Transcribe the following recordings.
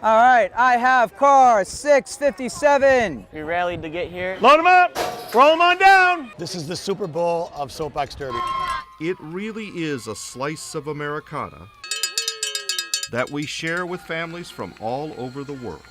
All right, I have car 657. We rallied to get here. Load them up, roll them on down. This is the Super Bowl of Soapbox Derby. It really is a slice of Americana that we share with families from all over the world.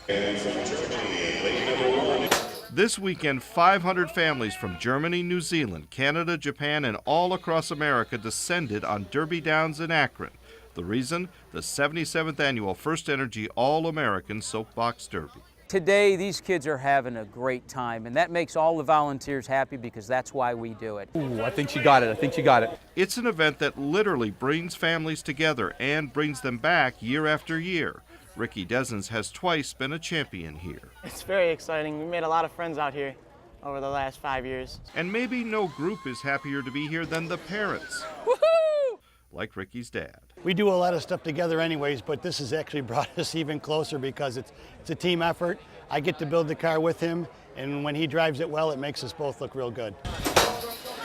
This weekend, 500 families from Germany, New Zealand, Canada, Japan, and all across America descended on Derby Downs in Akron. The reason? The 77th annual First Energy All-American Soapbox Derby. Today, these kids are having a great time, and that makes all the volunteers happy because that's why we do it. Ooh, I think she got it. I think she got it. It's an event that literally brings families together and brings them back year after year. Ricky Desens has twice been a champion here. It's very exciting. We made a lot of friends out here over the last 5 years. And maybe no group is happier to be here than the parents. Woohoo! Like Ricky's dad. We do a lot of stuff together anyways, but this has actually brought us even closer because it's a team effort. I get to build the car with him, and when he drives it well, it makes us both look real good.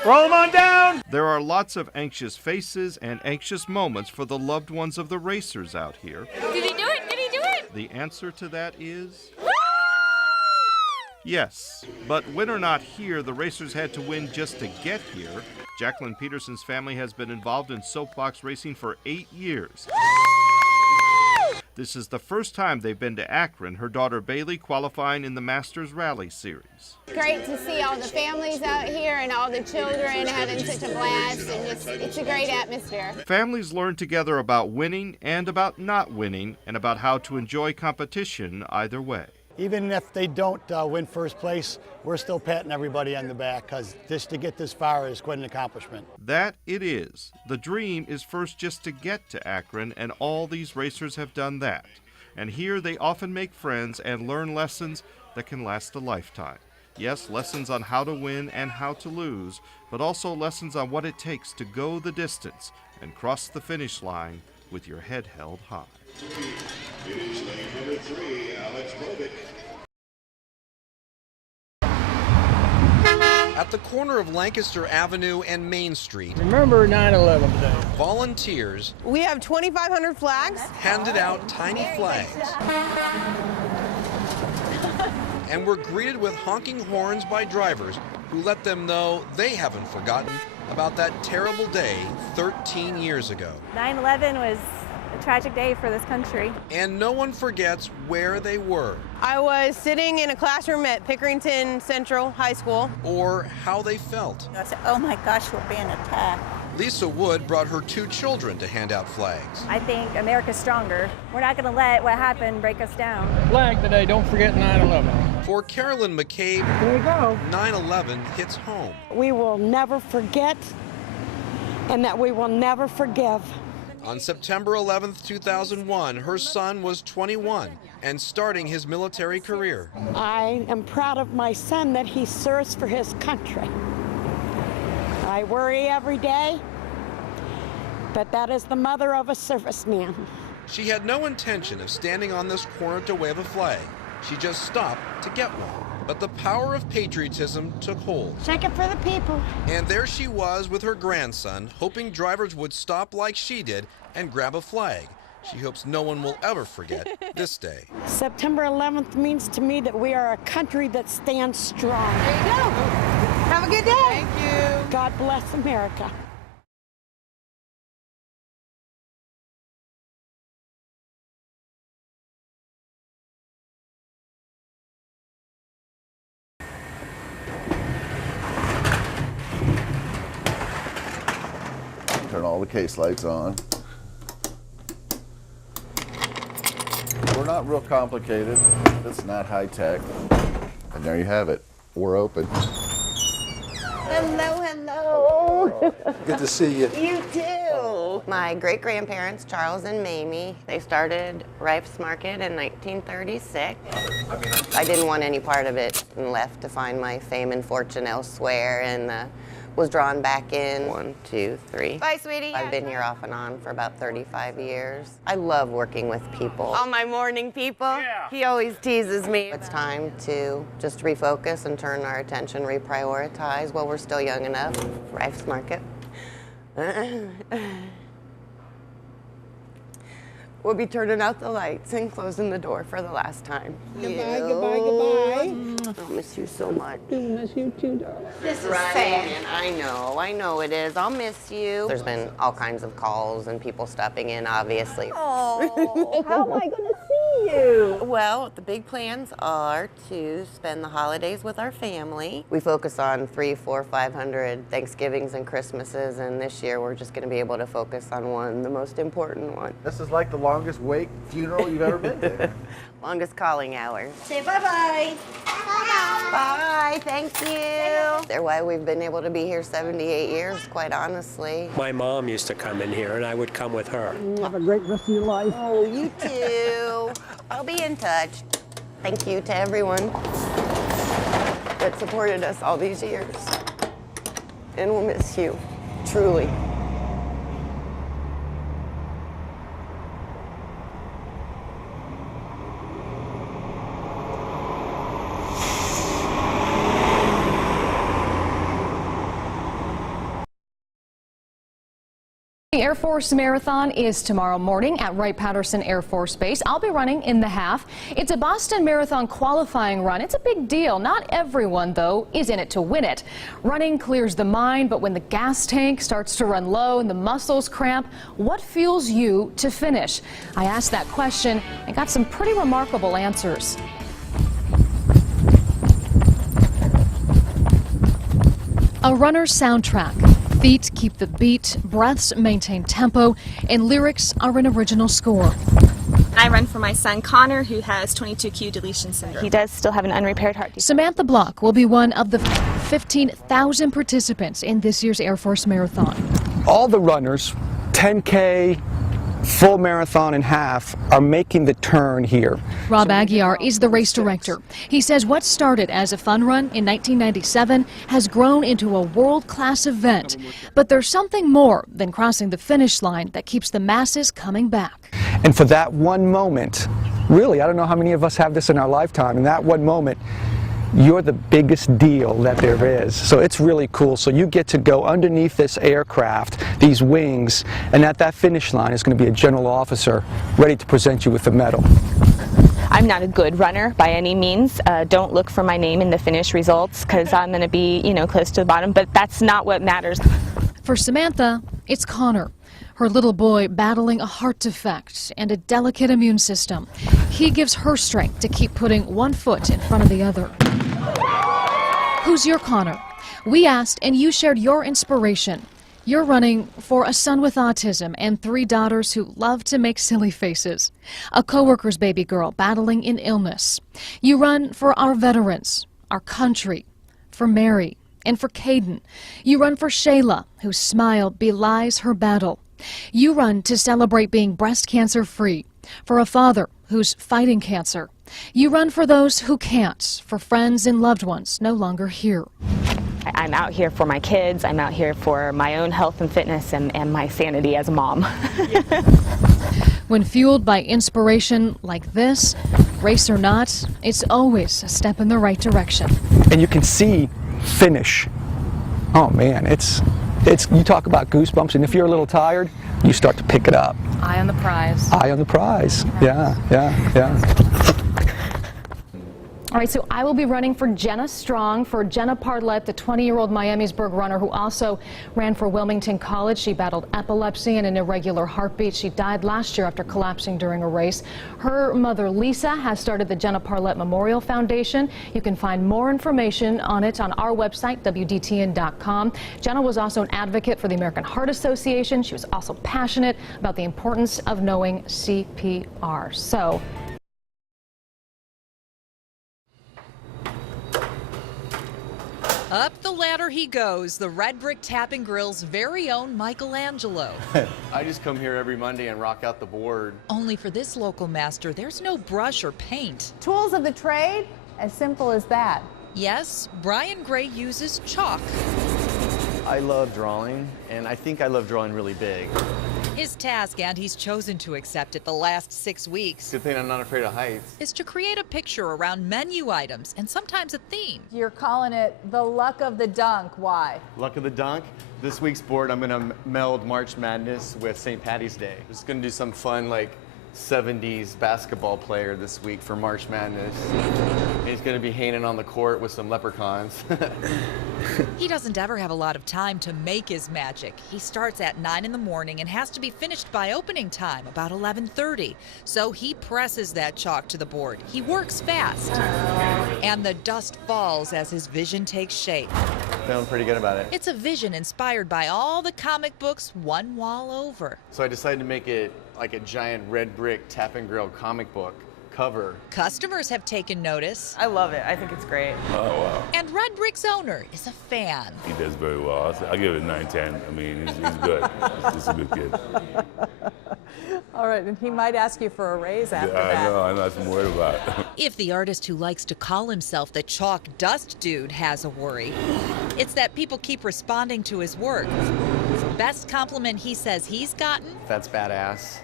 Roll them on down. There are lots of anxious faces and anxious moments for the loved ones of the racers out here. Did he do it? Did he do it? The answer to that is yes. But win or not here, the racers had to win just to get here. Jacqueline Peterson's family has been involved in soapbox racing for 8 years. This is the first time they've been to Akron, her daughter Bailey qualifying in the Masters Rally Series. Great to see all the families out here and all the children having such a blast, and just, it's a great atmosphere. Families learn together about winning and about not winning, and about how to enjoy competition either way. Even if they don't win first place, we're still patting everybody on the back because just to get this far is quite an accomplishment. That it is. The dream is first just to get to Akron, and all these racers have done that. And here they often make friends and learn lessons that can last a lifetime. Yes, lessons on how to win and how to lose, but also lessons on what it takes to go the distance and cross the finish line with your head held high. Finish lane number 3, Alex Bovic. At the corner of Lancaster Avenue and Main Street, Remember 9/11 today. volunteers We have 2,500 flags. handed out tiny flags and were greeted with honking horns by drivers who let them know they haven't forgotten about that terrible day 13 years ago. 9/11 was a tragic day for this country. And no one forgets where they were I was sitting in a classroom at Pickerington Central High School. or how they felt. I said, oh my gosh, we're being attacked. Lisa Wood brought her 2 children to hand out flags. I think America's stronger. We're not going to let what happened break us down. Flag today, don't forget 9/11. For Carolyn McCabe, Here we go. 9/11 hits home. We will never forget, and that we will never forgive. On September 11th, 2001, her son was 21 and starting his military career. I am proud of my son that he serves for his country. I worry every day, but that is the mother of a serviceman. She had no intention of standing on this corner to wave a flag. She just stopped to get one. But the power of patriotism took hold. Shake it for the people. And there she was with her grandson, hoping drivers would stop like she did and grab a flag. She hopes no one will ever forget this day. September 11th means to me that we are a country that stands strong. There you go. Have a good day. Thank you. God bless America. Turn all the case lights on. We're not real complicated. It's not high tech. And there you have it. We're open. Hello, hello. Good to see you. You too. My great-grandparents, Charles and Mamie, they started Rife's Market in 1936. I didn't want any part of it and left to find my fame and fortune elsewhere, and was drawn back in. 1, 2, 3. Bye, sweetie. I've been here off and on for about 35 years. I love working with people. All my morning people. Yeah. He always teases me. It's time to just refocus and turn our attention, reprioritize while we're still young enough. Rife's Market. we'll be turning out the lights and closing the door for the last time. Goodbye, goodbye, goodbye. I'll miss you so much. I miss you too, darling. This is sad. I know it is. I'll miss you. There's been all kinds of calls and people stopping in, obviously. Oh, how am I going to see you? Well, the big plans are to spend the holidays with our family. We focus on 300, 400, 500 Thanksgivings and Christmases, and this year we're just going to be able to focus on one, the most important one. This is like the longest wake funeral you've ever been to. Longest calling hour. Say bye-bye. Bye, thank you. They're why we've been able to be here 78 years, quite honestly. My mom used to come in here, and I would come with her. Have a great rest of your life. Oh, you too. I'll be in touch. Thank you to everyone that supported us all these years. And we'll miss you, truly. The Air Force Marathon is tomorrow morning at Wright-Patterson Air Force Base. I'll be running in the half. It's a Boston Marathon qualifying run. It's a big deal. Not everyone, though, is in it to win it. Running clears the mind, but when the gas tank starts to run low and the muscles cramp, what fuels you to finish? I asked that question and got some pretty remarkable answers. A runner's soundtrack. Feet keep the beat, breaths maintain tempo, and lyrics are an original score. I run for my son Connor, who has 22q deletion syndrome. He does still have an unrepaired heart defect. Samantha Block will be one of the 15,000 participants in this year's Air Force Marathon. All the runners, 10K, full marathon and half, are making the turn here. Rob Aguiar is the race director. He says what started as a fun run in 1997 has grown into a world-class event. But there's something more than crossing the finish line that keeps the masses coming back. And for that one moment, really, I don't know how many of us have this in our lifetime, in that one moment, you're the biggest deal that there is. So it's really cool. So you get to go underneath this aircraft, these wings, and at that finish line is going to be a general officer ready to present you with the medal. I'm not a good runner by any means. Don't look for my name in the finish results because I'm going to be, close to the bottom, but that's not what matters. For Samantha, it's Connor, her little boy battling a heart defect and a delicate immune system. He gives her strength to keep putting one foot in front of the other. Who's your Connor? We asked and you shared your inspiration. You're running for a son with autism and 3 daughters who love to make silly faces. A coworker's baby girl battling an illness. You run for our veterans, our country, for Mary, and for Caden. You run for Shayla, whose smile belies her battle. You run to celebrate being breast cancer free, for a father who's fighting cancer. You run for those who can't, for friends and loved ones no longer here. I'm out here for my kids. I'm out here for my own health and fitness and my sanity as a mom. When fueled by inspiration like this, race or not, it's always a step in the right direction. And you can see finish. Oh man, it's you talk about goosebumps, and if you're a little tired, you start to pick it up. Eye on the prize. Eye on the prize. Yeah. All right, so I will be running for Jenna Strong, for Jenna Parlett, the 20-year-old Miamisburg runner who also ran for Wilmington College. She battled epilepsy and an irregular heartbeat. She died last year after collapsing during a race. Her mother, Lisa, has started the Jenna Parlett Memorial Foundation. You can find more information on it on our website, WDTN.com. Jenna was also an advocate for the American Heart Association. She was also passionate about the importance of knowing CPR. So, up the ladder he goes, the Red Brick Tap and Grill's very own Michelangelo. I just come here every Monday and rock out the board. Only for this local master, there's no brush or paint. Tools of the trade, as simple as that. Yes, Brian Gray uses chalk. I love drawing, and I think I love drawing really big. His task, and he's chosen to accept it the last 6 weeks, Good thing I'm not afraid of heights. is to create a picture around menu items and sometimes a theme. You're calling it the luck of the dunk. Why? Luck of the dunk. This week's board, I'm gonna meld March Madness with St. Patty's Day. Just gonna do some fun, like 70s basketball player this week for March Madness. He's going to be hanging on the court with some leprechauns. He doesn't ever have a lot of time to make his magic. He starts at 9 in the morning and has to be finished by opening time, about 11:30. So he presses that chalk to the board. He works fast. And the dust falls as his vision takes shape. Feeling pretty good about it. It's a vision inspired by all the comic books one wall over. So I decided to make it like a giant red brick tap and grill comic book cover. Customers have taken notice. I love it. I think it's great. Oh, wow. And Red Brick's owner is a fan. He does very well. I'll give it a 9-10. I mean, he's good. He's a good kid. All right, and he might ask you for a raise after I that. know, I'm not worried about it. If the artist who likes to call himself the Chalk Dust Dude has a worry, it's that people keep responding to his work. Best compliment he says he's gotten? That's badass.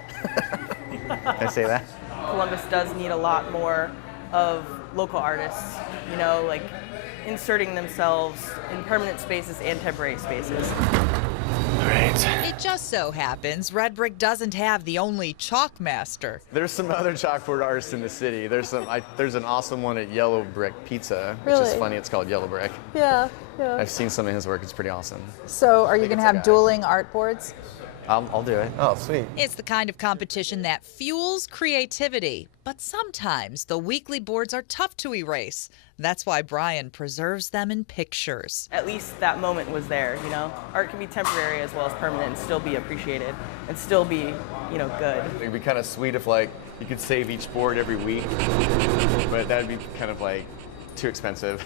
Can I say that? Columbus does need a lot more of local artists, you know, like inserting themselves in permanent spaces and temporary spaces. It just so happens Red Brick doesn't have the only chalk master. There's some other chalkboard artists in the city. There's an awesome one at Yellow Brick Pizza, which is Really? funny. It's called Yellow Brick. Yeah. I've seen some of his work. It's pretty awesome. So are you going to have dueling art boards? I'll do it. Oh, sweet. It's the kind of competition that fuels creativity, but sometimes the weekly boards are tough to erase. That's why Brian preserves them in pictures. At least that moment was there, you know? Art can be temporary as well as permanent and still be appreciated and still be, you know, good. It'd be kind of sweet if like you could save each board every week, but that'd be kind of like too expensive.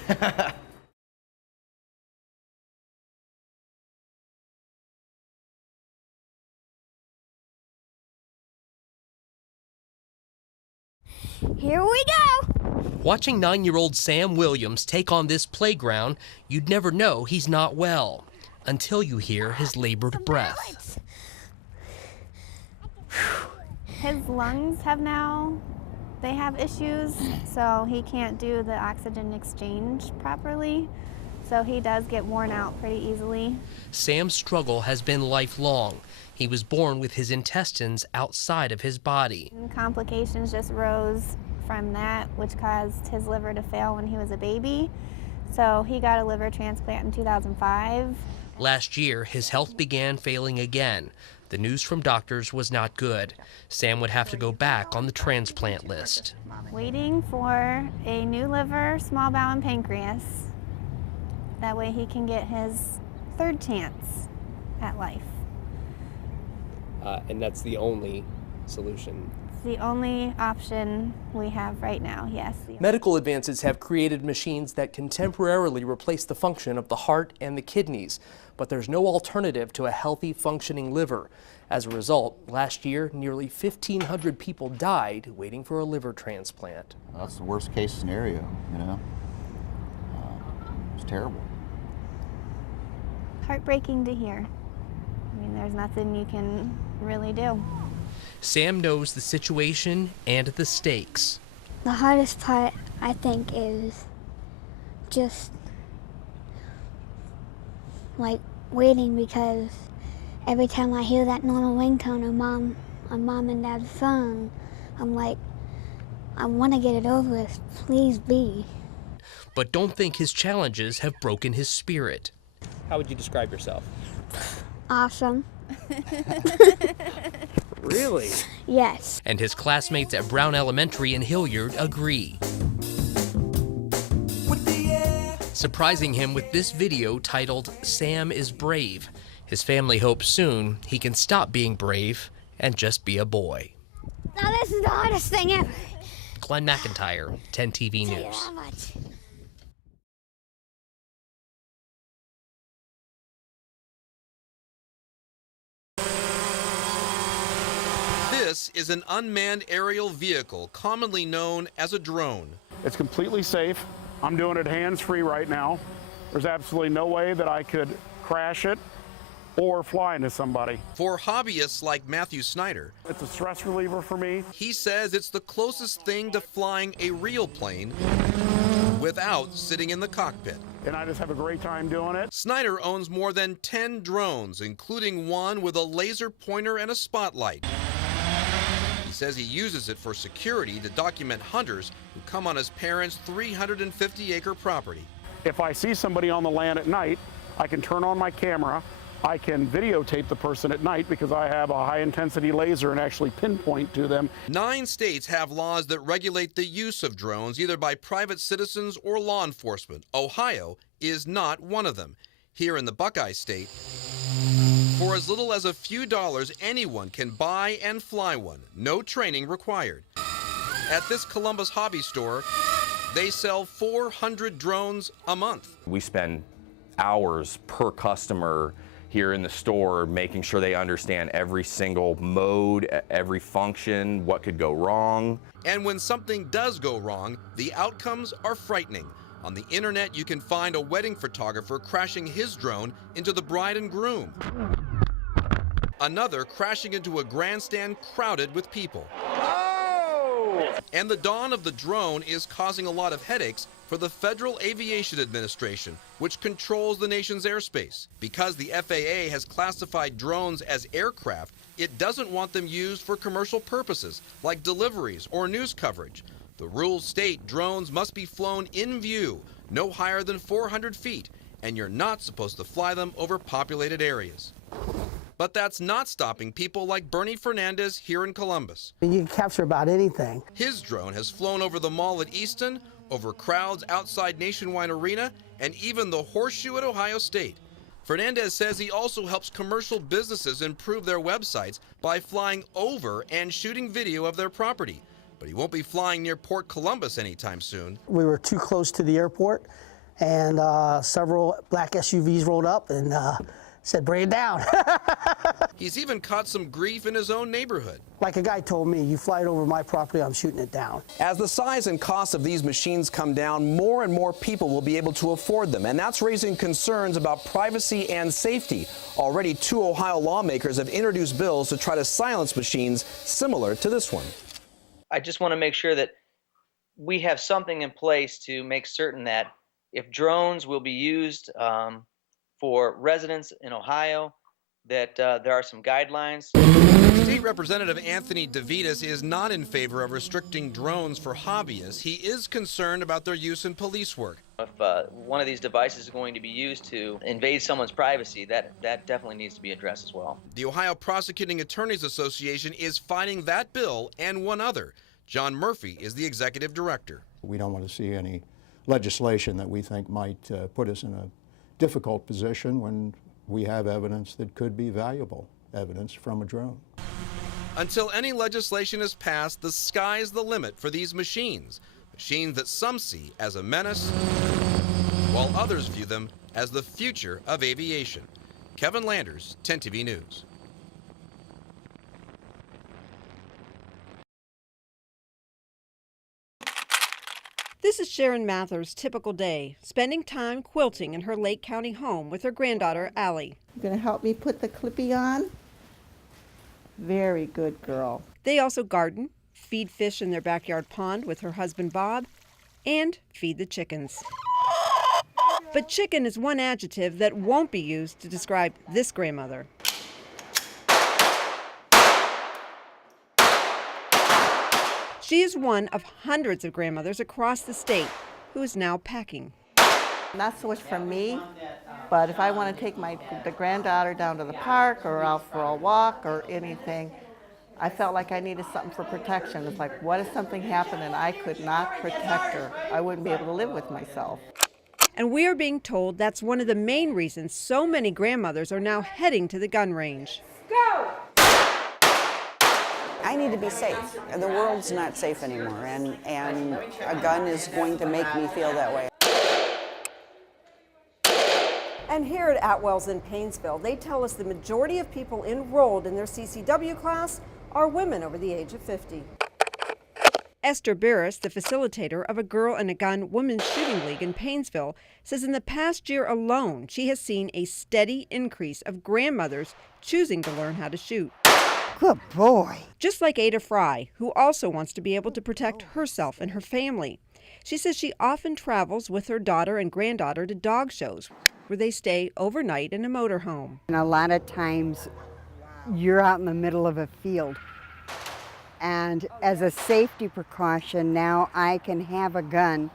Here we go! Watching 9-year-old Sam Williams take on this playground, you'd never know he's not well until you hear his labored breath. His lungs they have issues, so he can't do the oxygen exchange properly. So he does get worn out pretty easily. Sam's struggle has been lifelong. He was born with his intestines outside of his body. And complications just rose from that, which caused his liver to fail when he was a baby. So he got a liver transplant in 2005. Last year, his health began failing again. The news from doctors was not good. Sam would have to go back on the transplant list. Waiting for a new liver, small bowel, and pancreas. That way he can get his third chance at life. And that's the only solution. It's the only option we have right now, yes. Medical advances have created machines that can temporarily replace the function of the heart and the kidneys, but there's no alternative to a healthy, functioning liver. As a result, last year, nearly 1,500 people died waiting for a liver transplant. That's the worst case scenario, you know. It's terrible. Heartbreaking to hear. I mean, there's nothing you can really do. Sam knows the situation and the stakes. The hardest part, I think, is just like waiting, because every time I hear that normal ringtone on mom and dad's phone, I'm like, I want to get it over with. Please be. But don't think his challenges have broken his spirit. How would you describe yourself? Awesome. Really? Yes. And his classmates at Brown Elementary in Hilliard agree. Surprising him with this video titled "Sam is Brave." His family hopes soon he can stop being brave and just be a boy. Now this is the hardest thing ever. Glenn McIntyre, 10 TV News. This is an unmanned aerial vehicle, commonly known as a drone. It's completely safe. I'm doing it hands-free right now. There's absolutely no way that I could crash it or fly into somebody. For hobbyists like Matthew Snyder, it's a stress reliever for me. He says it's the closest thing to flying a real plane without sitting in the cockpit. And I just have a great time doing it. Snyder owns more than 10 drones, including one with a laser pointer and a spotlight. He says he uses it for security to document hunters who come on his parents' 350-acre property. If I see somebody on the land at night, I can turn on my camera. I can videotape the person at night because I have a high-intensity laser and actually pinpoint to them. 9 states have laws that regulate the use of drones, either by private citizens or law enforcement. Ohio is not one of them. Here in the Buckeye State, for as little as a few dollars, anyone can buy and fly one. No training required. At this Columbus hobby store, they sell 400 drones a month. We spend hours per customer here in the store making sure they understand every single mode, every function, what could go wrong. And when something does go wrong, the outcomes are frightening. On the internet, you can find a wedding photographer crashing his drone into the bride and groom. Another crashing into a grandstand crowded with people. And the dawn of the drone is causing a lot of headaches for the Federal Aviation Administration, which controls the nation's airspace. Because the FAA has classified drones as aircraft, it doesn't want them used for commercial purposes, like deliveries or news coverage. The rules state drones must be flown in view, no higher than 400 feet, and you're not supposed to fly them over populated areas. But that's not stopping people like Bernie Fernandez here in Columbus. You can capture about anything. His drone has flown over the mall at Easton, over crowds outside Nationwide Arena, and even the Horseshoe at Ohio State. Fernandez says he also helps commercial businesses improve their websites by flying over and shooting video of their property. But he won't be flying near Port Columbus anytime soon. We were too close to the airport, and several black SUVs rolled up and said, bring it down. He's even caught some grief in his own neighborhood. Like a guy told me, you fly it over my property, I'm shooting it down. As the size and cost of these machines come down, more and more people will be able to afford them, and that's raising concerns about privacy and safety. Already 2 Ohio lawmakers have introduced bills to try to silence machines similar to this one. I just want to make sure that we have something in place to make certain that if drones will be used for residents in Ohio, that there are some guidelines. State Representative Anthony DeVitas is not in favor of restricting drones for hobbyists. He is concerned about their use in police work. If one of these devices is going to be used to invade someone's privacy, that definitely needs to be addressed as well. The Ohio Prosecuting Attorneys Association is fighting that bill and one other. John Murphy is the executive director. We don't want to see any legislation that we think might put us in a difficult position when we have evidence that could be valuable evidence from a drone. Until any legislation is passed, the sky's the limit for these machines. Machines that some see as a menace, while others view them as the future of aviation. Kevin Landers, 10 TV News. This is Sharon Mather's typical day, spending time quilting in her Lake County home with her granddaughter, Allie. You gonna help me put the clippy on? Very good girl. They also garden, feed fish in their backyard pond with her husband, Bob, and feed the chickens. But chicken is one adjective that won't be used to describe this grandmother. She is one of hundreds of grandmothers across the state who is now packing. Not so much for me, but if I want to take the granddaughter down to the park or out for a walk or anything, I felt like I needed something for protection. It's like, what if something happened and I could not protect her? I wouldn't be able to live with myself. And we are being told that's one of the main reasons so many grandmothers are now heading to the gun range. Go! I need to be safe. The world's not safe anymore, and a gun is going to make me feel that way. And here at Atwell's in Painesville, they tell us the majority of people enrolled in their CCW class are women over the age of 50. Esther Barris, the facilitator of a Girl and a Gun Women's Shooting League in Painesville, says in the past year alone, she has seen a steady increase of grandmothers choosing to learn how to shoot. Good boy. Just like Ada Fry, who also wants to be able to protect herself and her family. She says she often travels with her daughter and granddaughter to dog shows, where they stay overnight in a motorhome. And a lot of times you're out in the middle of a field And as a safety precaution, now I can have a gun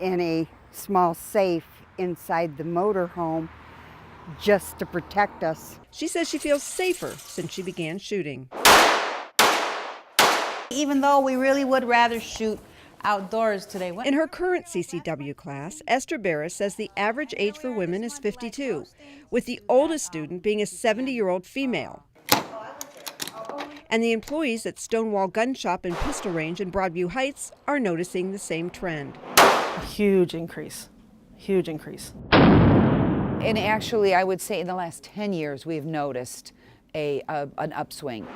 in a small safe inside the motorhome just to protect us. She says she feels safer since she began shooting. Even though we really would rather shoot outdoors today. In her current CCW class, Esther Barris says the average age for women is 52, with the oldest student being a 70-year-old female. And the employees at Stonewall Gun Shop and Pistol Range in Broadview Heights are noticing the same trend. A huge increase, huge increase. And actually, I would say in the last 10 years, we've noticed an upswing.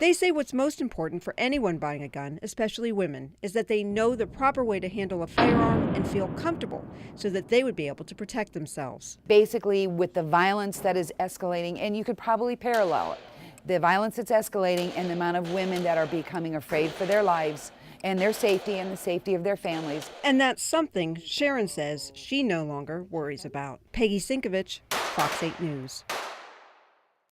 They say what's most important for anyone buying a gun, especially women, is that they know the proper way to handle a firearm and feel comfortable so that they would be able to protect themselves. Basically, with the violence that is escalating, and you could probably parallel it, the violence that's escalating and the amount of women that are becoming afraid for their lives and their safety and the safety of their families. And that's something Sharon says she no longer worries about. Peggy Sinkovich, Fox 8 News.